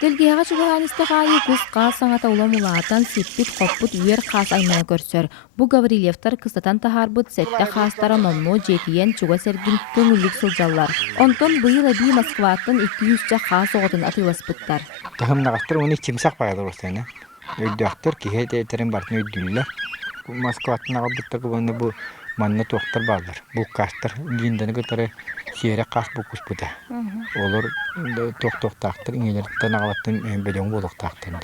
Тэлгеға чугаһанисты хайы кус қас саңата уламулаатан сиппит қоппут үйер қас аймана көрсөр. Бу Гаврилевтар кыстатан тахарбыт сетте хастара номно жетиен чуга сергин көңүллүк сылжаллар. Онтон быйыл эби Москваттан 200 хас оғытын атыласпыттар. Тахымнағастыр оны чимсақ баяды орсайна. Өйдіақтыр кихе дейтерін бартын өйділілер. Москваттан ағабыттар көбіні бұл манна тоқтар балдар. Бұл қастыр гендені көтері сиерек қас бұл күспіді. Олар тоқтақтыр, иңелерден ағалаттың бәден болуқтақтыр.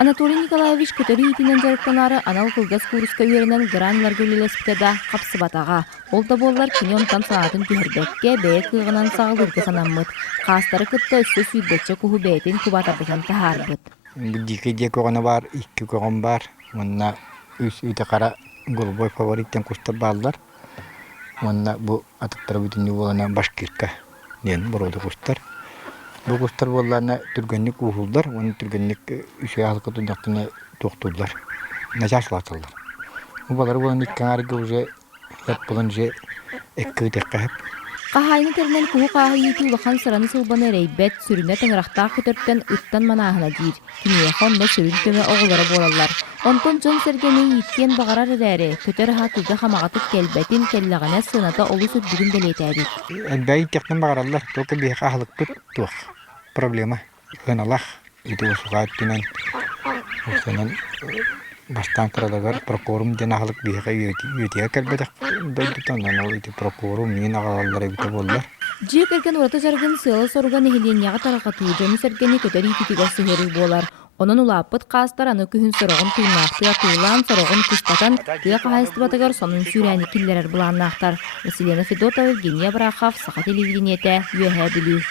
Анатолий Николаевич көтөрі итінен жарықтанары анал кылгас курска үйерінен гранлар көлелеспітеді қапсы батаға. Ол да болар кене онтан санатын түйірбекке бәйек күйғынан сағылырғы санаммыд. Қастары күтті өссі сүйдетчі күху бәйтін күбатабыған тахарбыд. Дике дек оғаны бар, икі оған бар. Онына үйті қара голубой фавориттен кустар балдар. Онына бұл атықтары бүтінді болана башкирка ден бұроды кустар. Бұл кустар боларына түргенlik ұғылдар, оны түргенlik үші алқы тұндақтыны тоқтылдар. Начашлы атылдар. Бұл балары болан иккен арғы уже ят болан же әккі тәккі әп. Қахайны тернен куху қағы еті улахан сыраны сылбаны рейбет сүріне тәңірақтақ күтірттен ұттан манаағына дейір. Кінеяхон да сүрін төме оғылары болалар. Онтон жон сергені еттен бағарар әрі, көтер хатылды қамағатып кәлбәтін кәллағына сыната олы сүрдігін дәлет әрі. Әлбәйін тектен бағаралар, тоқы бейі қағылық тұт туқ. Проблема. Ғыналақ. Еті осыға өттінен. Осынан бастан қырадағар прокурум ден ағылық бейіға өтеге кәлбәдік. Дойдықтан ол еті прокурум мен ағалалар әбіті болдар. Жек әрген ората жарғын сылы соруған эхеленияға тарақатуы жоны сәргені көтер ететіға сығыры болар. Onun ulapıt qastar anı kühün soroğun tüynaaqtı atığılan soroğun kıstatan tüya qahayısты батыгар сонун сүйрәні киллерер бұланнақтар. Василена Федотова, Евгения Брахов, Саха телевидениеті, Юэхэ Білі.